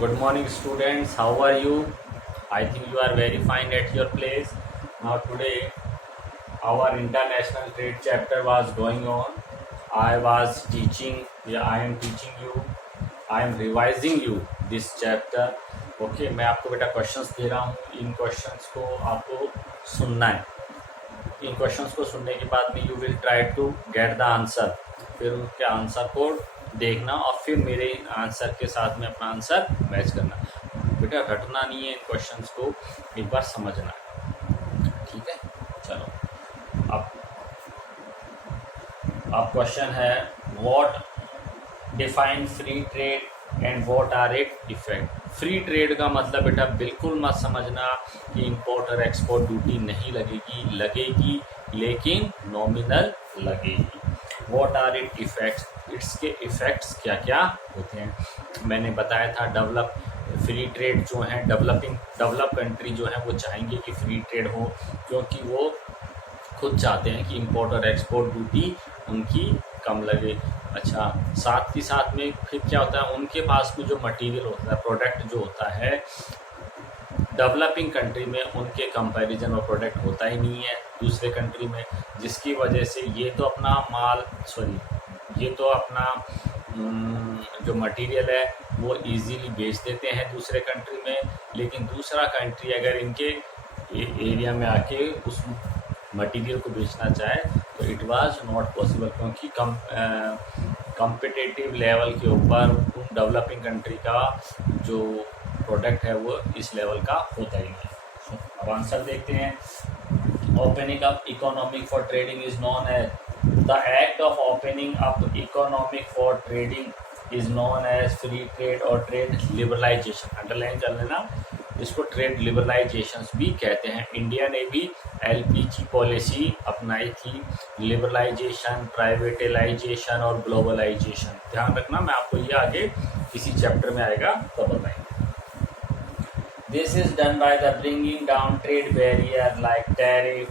Good morning, students. How are you? I think you are very fine at your place. Now, today, our international trade chapter was going on. I was teaching, I am teaching you, I am revising you this chapter. Okay, मैं आपको बेटा questions दे रहा हूँ. इन questions को आपको सुनना है. इन questions को सुनने के बाद में you will try to get the answer. फिर उनके आंसर को देखना और फिर मेरे आंसर के साथ में अपना आंसर मैच करना. बेटा रटना नहीं है, इन क्वेश्चंस को एक बार समझना है. ठीक है, चलो. अब क्वेश्चन है, what define free trade and what are it effect. Free trade का मतलब बेटा बिल्कुल मत समझना कि इंपोर्ट और एक्सपोर्ट ड्यूटी नहीं लगेगी लेकिन नॉमिनल लगेगी. व्हाट आर इट इफेक्ट्स, इसके इफेक्ट्स क्या क्या होते हैं. मैंने बताया था फ्री ट्रेड जो है डेवलप कंट्री जो है वो चाहेंगे कि फ्री ट्रेड हो, क्योंकि वो खुद चाहते हैं कि इंपोर्ट और एक्सपोर्ट ड्यूटी उनकी कम लगे. अच्छा, साथ ही साथ में फिर क्या होता है, उनके पास में जो मटेरियल होता है, प्रोडक्ट जो होता है डेवलपिंग कंट्री में, उनके कंपैरिजन और प्रोडक्ट होता ही नहीं है दूसरे कंट्री में, जिसकी वजह से ये तो अपना जो मटेरियल है वो इजीली बेच देते हैं दूसरे कंट्री में, लेकिन दूसरा कंट्री अगर इनके एरिया में आके उस मटेरियल को बेचना चाहे तो इट वाज नॉट पॉसिबल, क्योंकि कॉम्पिटिटिव लेवल के ऊपर डेवलपिंग कंट्री का जो प्रोडक्ट है वो इस लेवल का होता ही नहीं. अब आंसर देखते हैं. Opening up economic for trading is known as the act of opening up economic for trading is known as free trade और ट्रेड लिबरलाइजेशन. अंडरलाइन कर लेना, इसको ट्रेड लिबरलाइजेशन भी कहते हैं. इंडिया ने भी एलपीजी पॉलिसी अपनाई थी. लिबरलाइजेशन, प्राइवेटाइजेशन और ग्लोबलाइजेशन, ध्यान रखना, मैं आपको ये आगे किसी चैप्टर में आएगा तो बताएंगे. This is done by the bringing down trade barrier like tariff.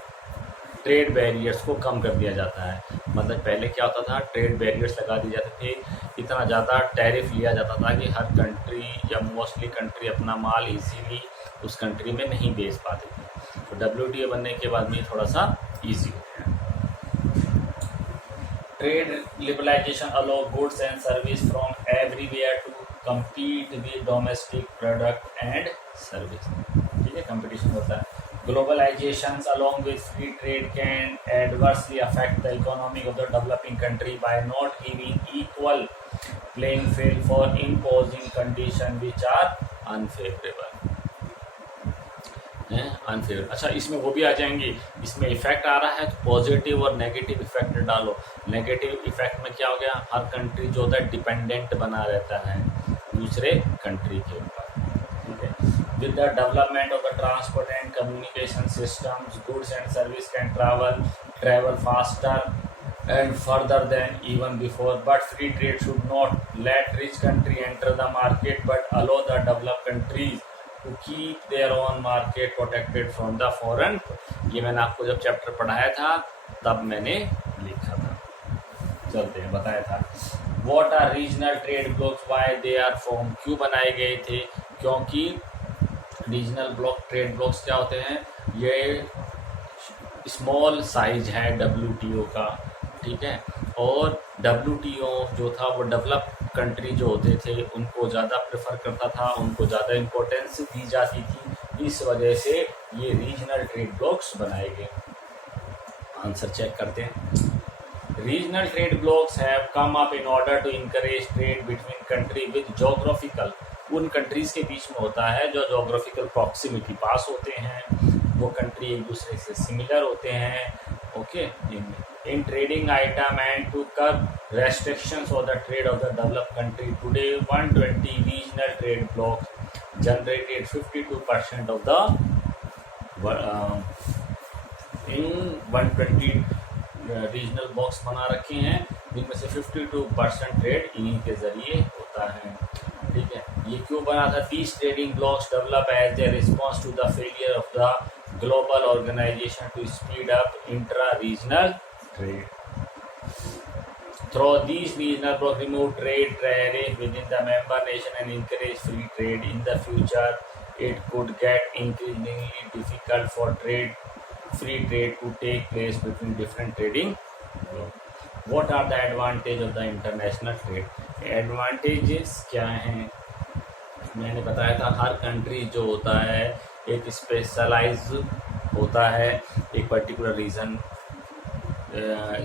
Trade barriers को कम कर दिया जाता है. मतलब पहले क्या होता था, ट्रेड बैरियर्स लगा दिए जाते थे, इतना ज़्यादा टैरिफ लिया जाता था कि हर कंट्री या मोस्टली कंट्री अपना माल इजीली उस कंट्री में नहीं बेच पाती थी. तो WTO बनने के बाद में थोड़ा सा ईजी हो गया. Trade liberalisation allow goods and service from everywhere to compete with domestic product and service. ठीक है, कंपटीशन होता है. Globalizations along with free trade can adversely affect the economy of the developing country by not giving equal playing field for imposing conditions which are unfavorable. अच्छा, इसमें वो भी आ जाएंगे. इसमें इफेक्ट आ रहा है तो पॉजिटिव और नेगेटिव इफेक्ट डालो. नेगेटिव इफेक्ट में क्या हो गया, हर कंट्री जो होता है डिपेंडेंट बना रहता है दूसरे कंट्री के ऊपर. ठीक है. With the development of the transport and communication systems, goods and service can travel faster and further than even before, but free trade should not let rich country enter the market but allow the developed countries to keep their own market protected from the foreign. ये मैंने आपको जब chapter पढ़ाया था तब मैंने लिखा था. चलते हैं, बताया था. What are regional trade blocks, why they are formed, क्यों बनाए गए थे, क्योंकि रीजनल ट्रेड ब्लॉक्स क्या होते हैं, ये स्मॉल साइज है WTO का. ठीक है. और WTO जो था वो डेवलप कंट्री जो होते थे उनको ज़्यादा प्रेफर करता था, उनको ज़्यादा इम्पोर्टेंस दी जाती थी. इस वजह से ये रीजनल ट्रेड ब्लॉक्स बनाए गए. आंसर चेक करते हैं. Regional trade blocks have come up in order to encourage trade between country with geographical, उन कंट्रीज के बीच में होता है जो जोग्राफिकल प्रॉक्सिमिटी पास होते हैं, वो कंट्री एक दूसरे से सिमिलर होते हैं. Okay. in trading item and to curb restrictions on the trade of the developed country. Today 120 regional trade blocks generated 52% of the in 120 regional box बना रखे हैं, जिनमें से 52% ट्रेड इन्हीं के जरिए होता है. ठीक है. ये क्यों बना था? These trading blocks develop as a response to the failure of the global organisation to speed up intra regional trade. Through these regional blocks, remove trade tariff within the member nation and encourage free trade. In the future, it could get increasingly difficult for free trade to take place between different trading blocs. What are the advantage of the international trade? Advantages क्या हैं? मैंने बताया था हर country जो होता है एक specialise होता है, एक पर्टिकुलर रीजन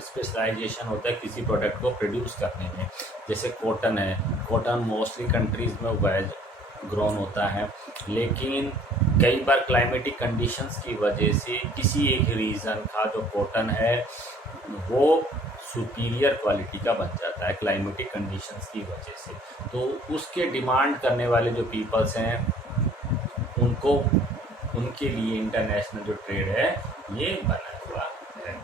स्पेशलाइजेशन होता है किसी प्रोडक्ट को प्रोड्यूस करने में. जैसे कॉटन है, कॉटन मोस्टली कंट्रीज में उगाया ग्रोन होता है, लेकिन कई बार क्लाइमेटिक कंडीशंस की वजह से किसी एक रीजन का जो कॉटन है वो सुपीरियर क्वालिटी का बन जाता है क्लाइमेटिक कंडीशंस की वजह से. तो उसके डिमांड करने वाले जो पीपल्स हैं उनको, उनके लिए इंटरनेशनल जो ट्रेड है ये बना हुआ है.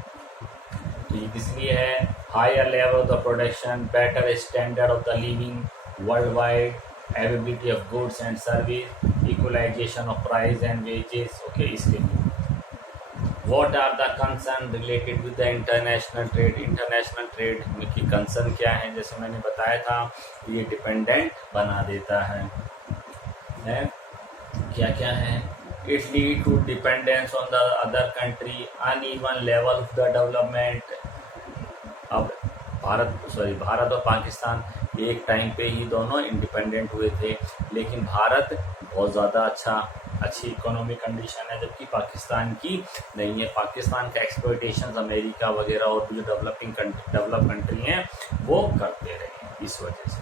तो ये किस लिए है? Higher level of the production, better standard of the living world wide, availability of goods and service, equalization of price and wages. Okay, इसके लिए What are the concern related with the international trade? International trade की concern क्या है? जैसे मैंने बताया था ये डिपेंडेंट बना देता है. क्या क्या है? It lead to dependence on the other country, uneven level of the development. अब भारत और पाकिस्तान एक टाइम पे ही दोनों इंडिपेंडेंट हुए थे, लेकिन भारत बहुत ज़्यादा अच्छी इकोनॉमिक कंडीशन है, जबकि पाकिस्तान की नहीं है. पाकिस्तान का एक्सप्लॉयटेशन अमेरिका वगैरह और जो डेवलप कंट्री हैं वो करते रहे. इस वजह से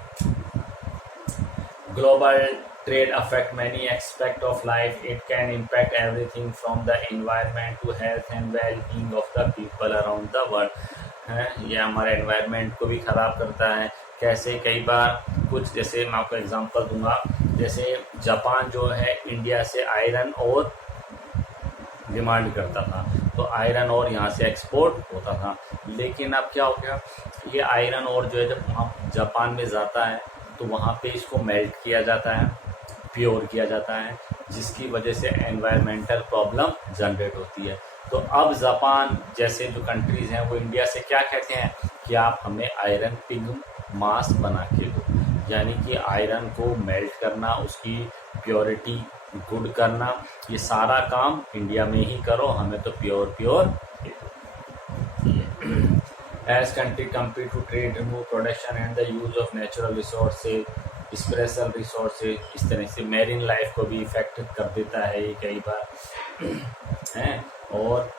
global trade affect many aspects of life. It can impact everything from the environment to health and well-being of the people around the world. ये हमारे एनवायरनमेंट को भी ख़राब करता है. कैसे? कई बार कुछ, जैसे मैं आपको एग्जांपल दूंगा, जैसे जापान जो है इंडिया से आयरन और डिमांड करता था, तो आयरन और यहाँ से एक्सपोर्ट होता था. लेकिन अब क्या हो गया, ये आयरन और जो है जब वहाँ जापान में जाता है तो वहाँ पे इसको मेल्ट किया जाता है, प्योर किया जाता है, जिसकी वजह से एनवायरमेंटल प्रॉब्लम जनरेट होती है. तो अब जापान जैसे जो कंट्रीज़ हैं वो इंडिया से क्या कहते हैं कि आप हमें आयरन पिग मास बना के दो, यानी कि आयरन को मेल्ट करना, उसकी प्योरिटी गुड करना, ये सारा काम इंडिया में ही करो, हमें तो प्योर दे दो. As country compete to trade, remove production and the use of natural resources, special resources, इस तरह से मेरीन लाइफ को भी इफेक्ट कर देता है ये कई बार हैं. और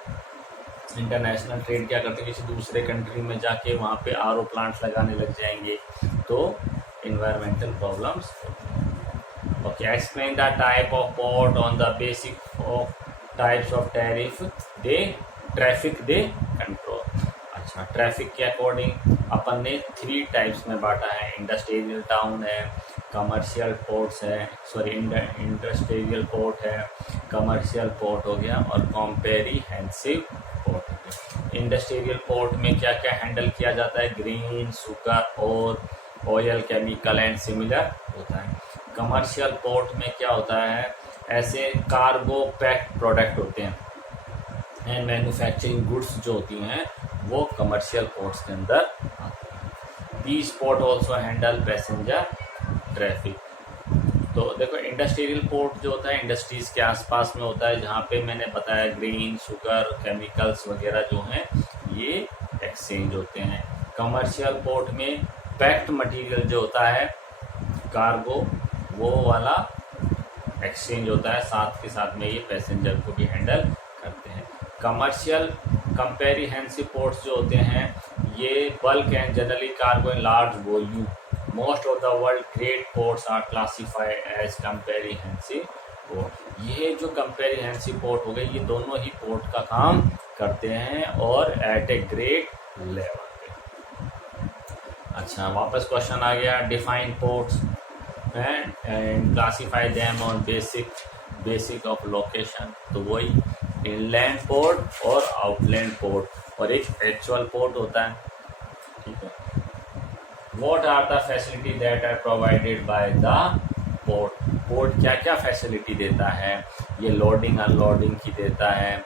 इंटरनेशनल ट्रेड क्या करते हैं, किसी दूसरे कंट्री में जाके वहाँ पे आरओ प्लांट्स लगाने लग जाएंगे तो environmental problems. Okay, explain the type of port on the basic of types of tariff they traffic they control. अच्छा, ट्रैफिक के अकॉर्डिंग अपन ने 3 टाइप्स में बांटा है. इंडस्ट्रियल टाउन है, कमर्शियल पोर्ट्स है, इंडस्ट्रियल पोर्ट है, कमर्शियल पोर्ट हो गया, और कॉम्प्रिहेंसिव पोर्ट हो गया. इंडस्ट्रियल पोर्ट में क्या क्या हैंडल किया जाता है? ग्रेन, शुगर और ऑयल, केमिकल एंड सिमिलर होता है. कमर्शियल पोर्ट में क्या होता है, ऐसे कार्गो पैक्ड प्रोडक्ट होते हैं एंड मैन्युफैक्चरिंग गुड्स जो होती हैं वो कमर्शियल पोर्ट्स के अंदर आती हैं. These port also handle passenger traffic. तो देखो, इंडस्ट्रियल पोर्ट जो होता है इंडस्ट्रीज के आसपास में होता है, जहाँ पे मैंने बताया ग्रेन, शुगर, केमिकल्स वगैरह जो हैं ये एक्सचेंज होते हैं. कमर्शियल पोर्ट में पैक्ड मटेरियल जो होता है कार्गो, वो वाला एक्सचेंज होता है, साथ के साथ में ये पैसेंजर को भी हैंडल करते हैं. कमर्शियल कंपेरिहेंसिव पोर्ट्स जो होते हैं ये bulk and generally cargo in large volume. Most of the world great ports are classified as comprehensive port. ये जो कंपेरिहेंसिव पोर्ट हो गए ये दोनों ही पोर्ट का काम करते हैं और एट ए ग्रेट लेवल पे. अच्छा, वापस क्वेश्चन आ गया. Define ports and classify them on basic of location. तो वही इनलैंड पोर्ट और आउटलैंड पोर्ट और एक एक्चुअल पोर्ट होता है. ठीक है. What are the facility that are provided by the port. Port क्या क्या फैसिलिटी देता है? ये लोडिंग अनलोडिंग की देता है,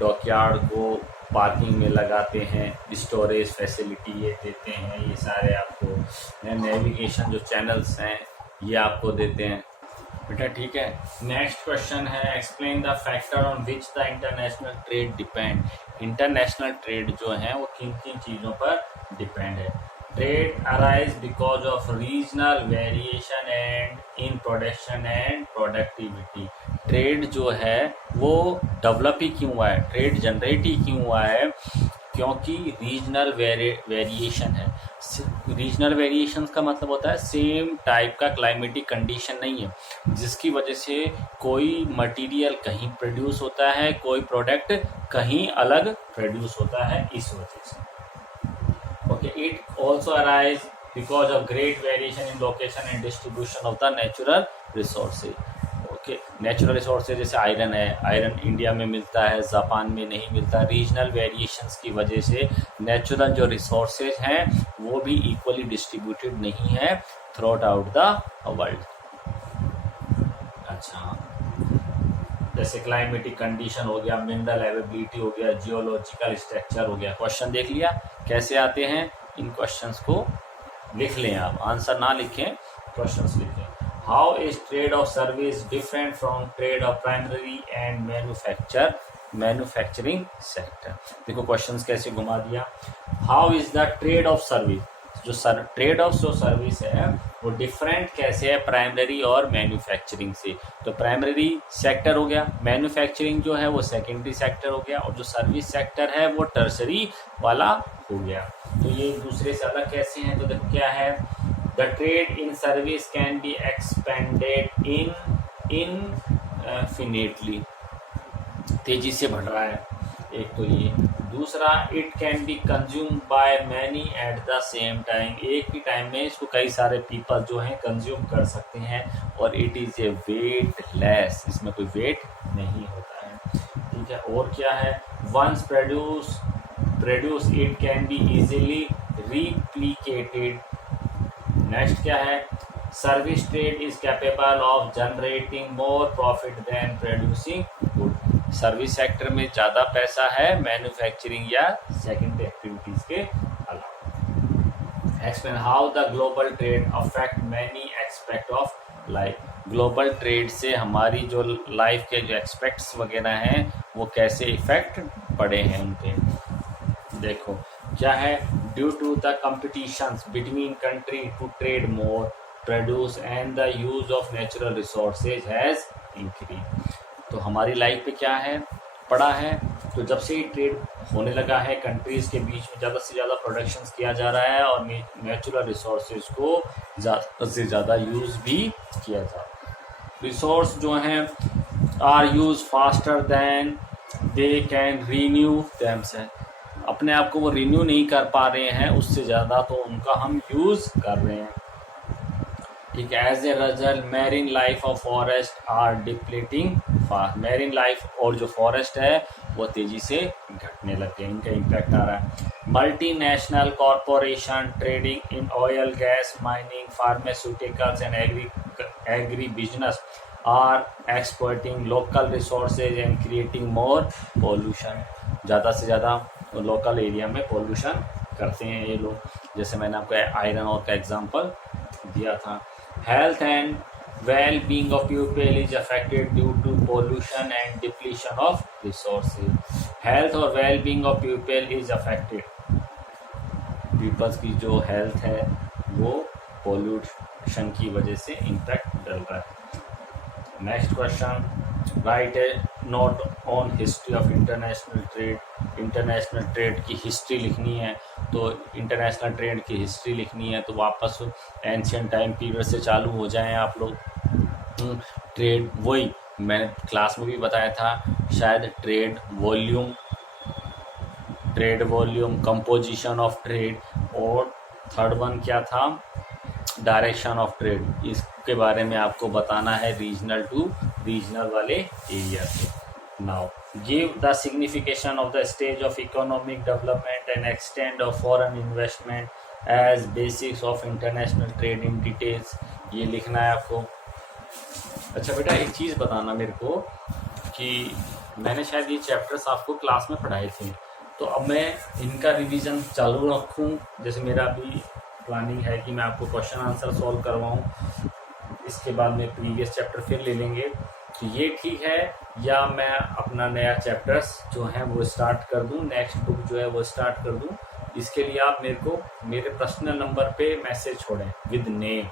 डॉकयार्ड को पार्किंग में लगाते हैं, स्टोरेज फैसिलिटी ये देते हैं, ये सारे आपको नेविगेशन जो चैनल्स हैं ये आपको देते हैं बेटा, ठीक है। नेक्स्ट क्वेश्चन है, explain the factor on which the international trade depend. International trade जो है वो किन किन चीज़ों पर डिपेंड है। Trade arise because of regional variation and in production and productivity. Trade जो है वो डेवलप ही क्यों हुआ है, ट्रेड जनरेट ही क्यों हुआ है, क्योंकि रीजनल वेरिएशन है। रीजनल वेरिएशन का मतलब होता है सेम टाइप का क्लाइमेटिक कंडीशन नहीं है, जिसकी वजह से कोई मटेरियल कहीं प्रोड्यूस होता है, कोई प्रोडक्ट कहीं अलग प्रोड्यूस होता है, इस वजह से। Okay, it also arise because of great variation in location and distribution of the natural resources. Okay, natural resources जैसे आयरन है, आयरन इंडिया में मिलता है, जापान में नहीं मिलता। रीजनल वेरिएशंस की वजह से नेचुरल जो रिसोर्सेज हैं वो भी इक्वली डिस्ट्रीब्यूटेड नहीं है थ्रू आउट द वर्ल्ड। अच्छा, जैसे क्लाइमेटिक कंडीशन हो गया, मिनरल अवेबिलिटी हो गया, जियोलॉजिकल स्ट्रक्चर हो गया। क्वेश्चन देख लिया कैसे आते हैं, इन क्वेश्चंस को लिख लें आप, आंसर ना लिखें, क्वेश्चंस लिखें। How is trade off service different from trade off primary and manufacturing sector. देखो क्वेश्चंस कैसे घुमा दिया। How is the trade off service, जो ट्रेड ऑफ जो सर्विस है वो डिफरेंट कैसे है प्राइमरी और मैन्युफैक्चरिंग से। तो प्राइमरी सेक्टर हो गया, मैन्युफैक्चरिंग जो है वो सेकेंडरी सेक्टर हो गया, और जो सर्विस सेक्टर है वो टर्सरी वाला हो गया। तो ये एक दूसरे से अलग कैसे हैं, तो देखो क्या है, the trade in service can be expanded infinitely, तेजी से बढ़ रहा है एक तो ये। दूसरा, it can B consume by many at the same time, एक ही टाइम में इसको कई सारे पीपल जो हैं कंज्यूम कर सकते हैं, और it is a weight less, इसमें कोई वेट नहीं होता है, ठीक है। और क्या है, once produce it can be easily replicated. Next क्या है, service trade is capable of generating more profit than producing good. Service sector में ज़्यादा पैसा है मैन्युफैक्चरिंग या सेकेंडरी एक्टिविटीज़ के अलावा। Explain how the global trade affect many aspect of life. Global trade से हमारी जो लाइफ के जो एक्सपेक्ट्स वगैरह हैं वो कैसे इफेक्ट पड़े हैं उन पे। देखो क्या है, due to the competitions between country to trade more produce and the use of natural resources has increase. तो हमारी लाइफ पे क्या है पड़ा है, तो जब से ट्रेड होने लगा है कंट्रीज के बीच में ज़्यादा से ज़्यादा प्रोडक्शन किया जा रहा है, और नेचुरल रिसोर्सेज को ज़्यादा से ज़्यादा यूज़ भी किया जा रहा है। रिसोर्स जो हैं are use faster than they can renew themself, अपने आप को वो रिन्यू नहीं कर पा रहे हैं, उससे ज़्यादा तो उनका हम यूज़ कर रहे हैं, ठीक है। As a result marine life of forest are depleting fast, marine life और जो फॉरेस्ट है वो तेज़ी से घटने लग गए, इनका इम्पैक्ट आ रहा है। Multinational corporation trading in oil gas mining pharmaceuticals and agri business are exploiting local resources and creating more pollution. ज़्यादा से ज़्यादा लोकल एरिया में पोल्यूशन करते हैं ये लोग, जैसे मैंने आपको आयरन और का एग्जांपल दिया था। Health and well being of people is affected due to pollution and depletion of resources. Health और well being of people is affected, peoples की जो हेल्थ है वो पोल्यूशन की वजह से इम्पैक्ट डल रहा है। Next question, right A note on history of international trade. International trade की हिस्ट्री लिखनी है, तो इंटरनेशनल ट्रेड की हिस्ट्री लिखनी है तो वापस एंशियंट टाइम पीरियड से चालू हो जाएं आप लोग। ट्रेड वही मैंने क्लास में भी बताया था शायद, trade volume, composition of trade, और थर्ड वन क्या था, डायरेक्शन ऑफ ट्रेड। इसके बारे में आपको बताना है रीजनल टू रीजनल वाले एरिया से। Now give the signification of the stage of economic development and extend of foreign investment as basics of international trade in details, ये लिखना है आपको। अच्छा बेटा एक चीज़ बताना मेरे को कि मैंने शायद ये चैप्टर्स आपको क्लास में पढ़ाए थे, तो अब मैं इनका रिवीजन चालू रखूं। जैसे मेरा अभी प्लानिंग है कि मैं आपको क्वेश्चन आंसर सॉल्व करवाऊं, इसके बाद में प्रीवियस चैप्टर फिर ले लेंगे। तो ये ठीक है, या मैं अपना नया चैप्टर्स जो है वो स्टार्ट कर दूं, नेक्स्ट बुक जो है वो स्टार्ट कर दूं। इसके लिए आप मेरे को मेरे पर्सनल नंबर पे मैसेज छोड़ें विद नेम,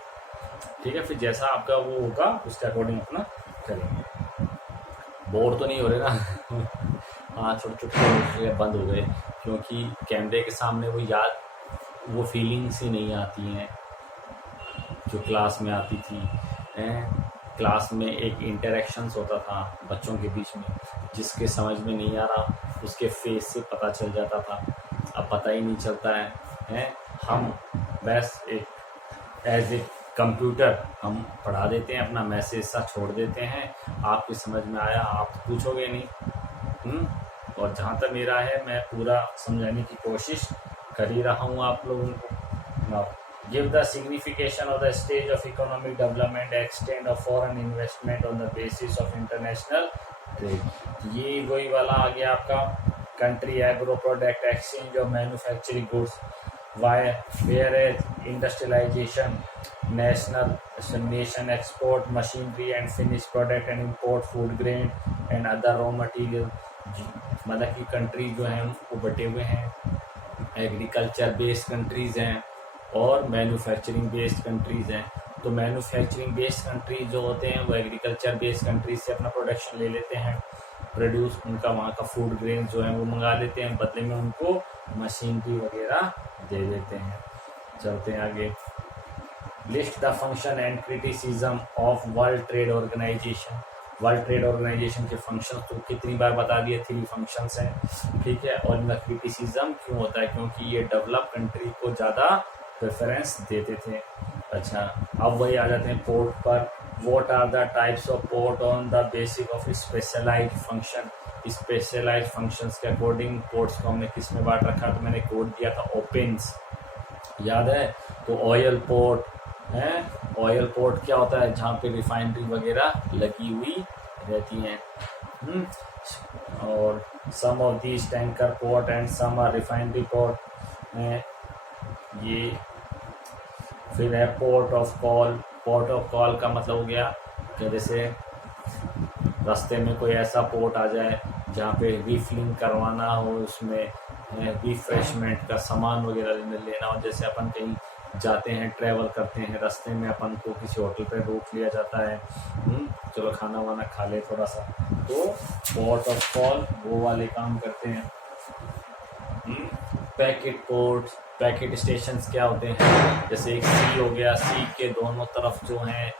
ठीक है। फिर जैसा आपका वो होगा उसके अकॉर्डिंग अपना करेंगे। बोर तो नहीं हो रहे ना? हाँ, छोटे छोटे बंद हो गए, क्योंकि कैमरे के सामने वो फीलिंग्स ही नहीं आती हैं जो क्लास में आती थी। क्लास में एक इंटरेक्शंस होता था बच्चों के बीच में, जिसके समझ में नहीं आ रहा उसके फेस से पता चल जाता था। अब पता ही नहीं चलता है। हम बस एक एज ए कंप्यूटर हम पढ़ा देते हैं, अपना मैसेज सा छोड़ देते हैं, आपकी समझ में आया आप पूछोगे नहीं। और जहाँ तक मेरा है मैं पूरा समझाने की कोशिश कर ही रहा हूँ आप लोगों को। Give the signification of the stage of economic development, extent of foreign investment on the basis of international trade। ये वही वाला आ गया आपका country agro product exchange of manufacturing goods, whereas industrialization, nation export machinery and finished product and import food grain and other raw material। मतलब कि country जो हैं वो बटे हुए हैं, एग्रीकल्चर बेस्ड कंट्रीज़ हैं और मैन्युफैक्चरिंग बेस्ड कंट्रीज़ हैं। तो मैन्युफैक्चरिंग बेस्ड कंट्रीज जो होते हैं वो एग्रीकल्चर बेस्ड कंट्रीज से अपना प्रोडक्शन ले लेते हैं, प्रोड्यूस उनका वहाँ का फूड ग्रेन जो है वो मंगा लेते हैं, बदले में उनको मशीनरी वगैरह दे देते हैं। चलते हैं आगे। List the function and criticism of world trade organization. World trade organization के फंक्शंस तो कितनी बार बता दिए, 3 फंक्शंस हैं, ठीक है। और इनका क्रिटिसिज्म क्यों होता है? क्योंकि ये डेवलप कंट्री को ज़्यादा प्रेफरेंस देते थे। अच्छा, अब वही आ जाते हैं पोर्ट पर। What are the types of port on the basis of specialized function. Specialized functions के अकॉर्डिंग पोर्ट्स को हमने किस में बांट रखा? तो मैंने कोड दिया था ओपेंस, याद है? तो ऑयल पोर्ट है। ऑयल पोर्ट क्या होता है? जहाँ पे रिफाइनरी वगैरह लगी हुई रहती हैं। और some of these tanker port and some are refinery port है। ये फिर है port of call. Port of call का मतलब हो गया कि जैसे रास्ते में कोई ऐसा पोर्ट आ जाए जहाँ पे रिफिलिंग करवाना हो, उसमें रिफ्रेशमेंट का सामान वगैरह लेना हो। जैसे अपन कहीं जाते हैं, ट्रैवल करते हैं, रास्ते में अपन को किसी होटल पे रोक लिया जाता है, चलो खाना वाना खा ले थोड़ा सा, तो पोर्ट ऑफ कॉल वो वाले काम करते हैं। पैकेट पोर्ट्स, पैकेट स्टेशंस क्या होते हैं? जैसे एक सी हो गया, सी के दोनों तरफ जो हैं,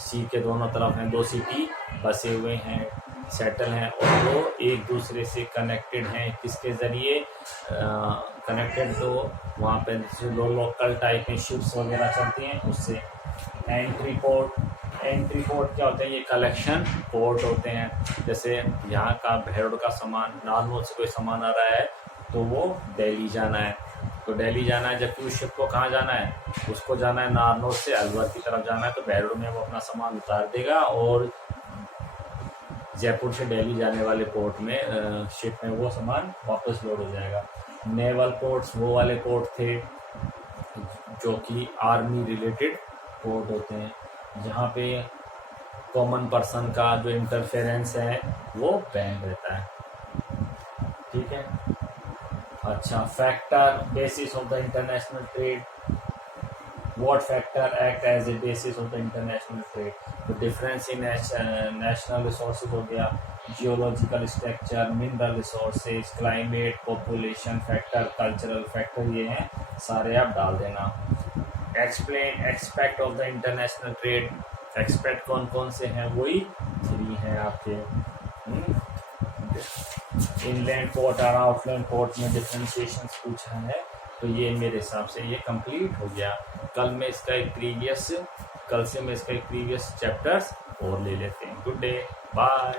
सी के दोनों तरफ हैं 2 सिटी बसे हुए हैं, सेटल हैं, और वो एक दूसरे से कनेक्टेड हैं। किसके ज़रिए कनेक्टेड? तो वहाँ पे जो लोकल टाइप में शिप्स वगैरह चलती हैं उससे। Entry port. एंट्री पोर्ट क्या होते हैं? ये कलेक्शन पोर्ट होते हैं। जैसे यहाँ का भेड़ का सामान, नार्मल से कोई सामान आ रहा है तो वो दिल्ली जाना है, तो दिल्ली जाना है, जबकि उस शिप को कहाँ जाना है? उसको जाना है नारनौल से अलवर की तरफ जाना है। तो बेरोड में वो अपना सामान उतार देगा और जयपुर से दिल्ली जाने वाले पोर्ट में शिप में वो सामान वापस लोड हो जाएगा। नेवल पोर्ट्स वो वाले पोर्ट थे जो कि आर्मी रिलेटेड पोर्ट होते हैं, जहाँ पे कॉमन पर्सन का जो इंटरफेरेंस है वो बैन रहता है, ठीक है। अच्छा, factor basis of the international trade. What factor act as a basis of the international trade? तो डिफरेंस इन नेशनल रिसोर्सेज हो गया, geological structure, mineral resources, climate, population factor, cultural factor, ये हैं सारे आप डाल देना। Explain expect of the international trade. Expect कौन कौन से हैं? वही 3 हैं आपके। इनलैंड पोर्ट और आउटलैंड पोर्ट में डिफरेंशिएशन पूछा है, तो ये मेरे हिसाब से ये कंप्लीट हो गया। कल से मैं इसका एक प्रीवियस चैप्टर्स और ले लेते हैं। Good day, bye.